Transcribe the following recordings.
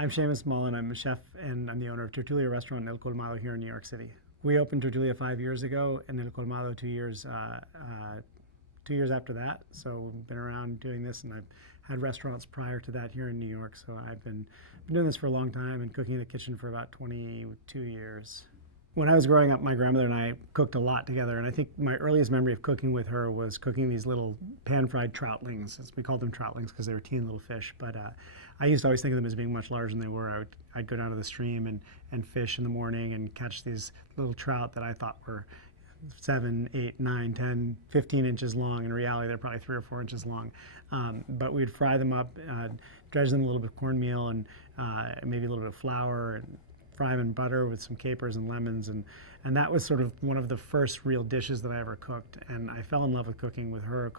I'm Seamus Mullen. I'm a chef and I'm the owner of Tortilla Restaurant in El Colmado here in New York City. We opened Tortilla 5 years ago and El Colmado 2 years after that. So I've been around doing this, and I've had restaurants prior to that here in New York. So I've been doing this for a long time and cooking in the kitchen for about 22 years. When I was growing up, my grandmother and I cooked a lot together, and I think my earliest memory of cooking with her was cooking these little pan-fried troutlings. As we called them troutlings because they were teeny little fish, but I used to always think of them as being much larger than they were. I'd go down to the stream and fish in the morning and catch these little trout that I thought were 7, 8, 9, 10, 15 inches long. In reality, they're probably 3 or 4 inches long. But we'd fry them up, dredge them in a little bit of cornmeal and maybe a little bit of flour, and fry them in butter with some capers and lemons, and that was sort of one of the first real dishes that I ever cooked. And I fell in love with cooking with her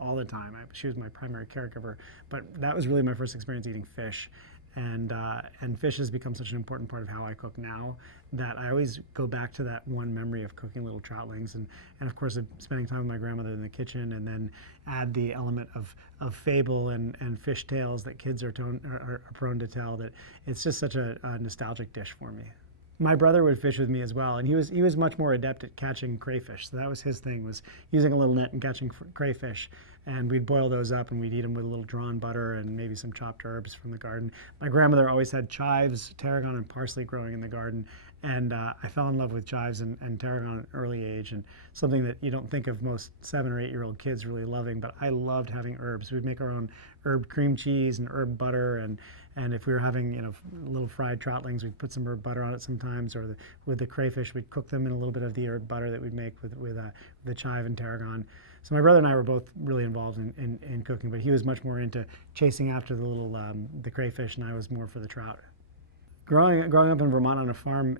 all the time. She was my primary caregiver, but that was really my first experience eating fish. And fish has become such an important part of how I cook now that I always go back to that one memory of cooking little troutlings, and of course spending time with my grandmother in the kitchen, and then add the element of fable and fish tales that kids are prone to tell. That it's just such a nostalgic dish for me. My brother would fish with me as well, and he was much more adept at catching crayfish. So that was his thing, was using a little net and catching crayfish. And we'd boil those up and we'd eat them with a little drawn butter and maybe some chopped herbs from the garden. My grandmother always had chives, tarragon, and parsley growing in the garden. And I fell in love with chives and tarragon at an early age, and something that you don't think of most 7 or 8-year-old kids really loving, but I loved having herbs. We'd make our own herb cream cheese and herb butter, and if we were having little fried troutlings, we'd put some herb butter on it sometimes, or with the crayfish, we'd cook them in a little bit of the herb butter that we'd make with the chive and tarragon. So my brother and I were both really involved in cooking, but he was much more into chasing after the crayfish, and I was more for the trout. Growing up in Vermont on a farm,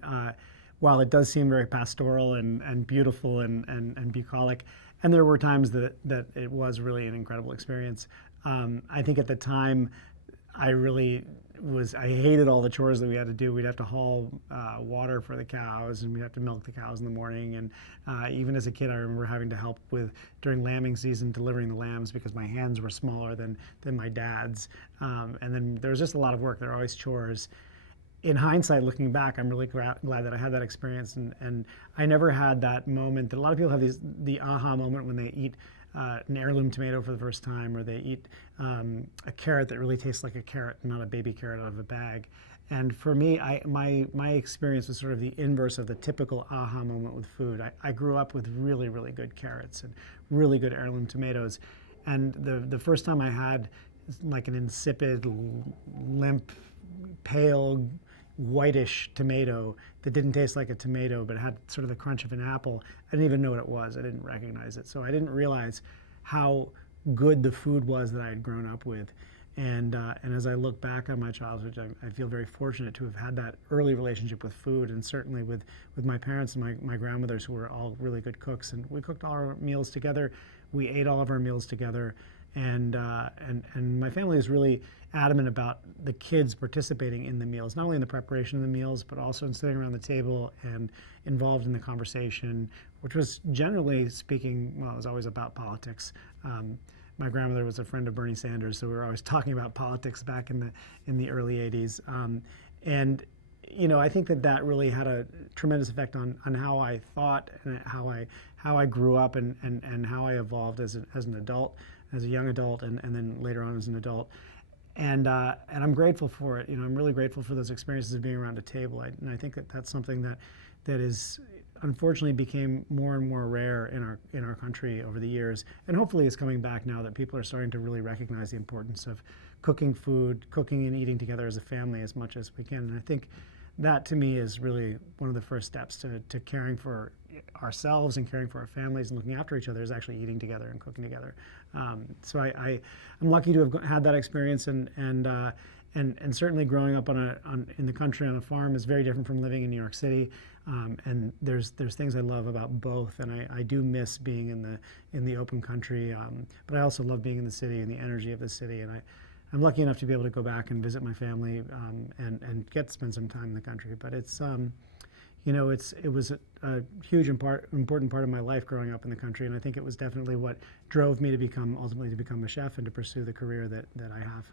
while it does seem very pastoral and beautiful and bucolic, and there were times that it was really an incredible experience, I think at the time I hated all the chores that we had to do. We'd have to haul water for the cows, and we'd have to milk the cows in the morning. And even as a kid, I remember having to help during lambing season, delivering the lambs, because my hands were smaller than my dad's. And then there was just a lot of work. There were always chores. In hindsight, looking back, I'm really glad that I had that experience. And I never had that moment that a lot of people have, the aha moment when they eat an heirloom tomato for the first time, or they eat a carrot that really tastes like a carrot, not a baby carrot out of a bag. And for me, my experience was sort of the inverse of the typical aha moment with food. I grew up with really, really good carrots and really good heirloom tomatoes. And the first time I had like an insipid, limp, pale, whitish tomato that didn't taste like a tomato but had sort of the crunch of an apple, I didn't even know what it was. I didn't recognize it. So I didn't realize how good the food was that I had grown up with. And as I look back on my childhood, I feel very fortunate to have had that early relationship with food, and certainly with my parents and my grandmothers, who were all really good cooks. And we cooked all our meals together. We ate all of our meals together. And my family is really adamant about the kids participating in the meals, not only in the preparation of the meals, but also in sitting around the table and involved in the conversation, which was, generally speaking, well, it was always about politics. My grandmother was a friend of Bernie Sanders, so we were always talking about politics back in the early 80s. And I think that really had a tremendous effect on how I thought and how I grew up and how I evolved as an adult, as a young adult, and then later on as an adult. And I'm grateful for it. I'm really grateful for those experiences of being around a table. And I think that's something that is unfortunately became more and more rare in our country over the years, and hopefully is coming back now that people are starting to really recognize the importance of cooking and eating together as a family as much as we can. And I think that, to me, is really one of the first steps to caring for ourselves and caring for our families and looking after each other, is actually eating together and cooking together. So I'm lucky to have had that experience, and certainly growing up in the country on a farm is very different from living in New York City. And there's things I love about both, and I do miss being in the open country, but I also love being in the city and the energy of the city. And I'm lucky enough to be able to go back and visit my family and get to spend some time in the country. But it was a huge important part of my life growing up in the country, and I think it was definitely what drove me to ultimately become a chef and to pursue the career that I have.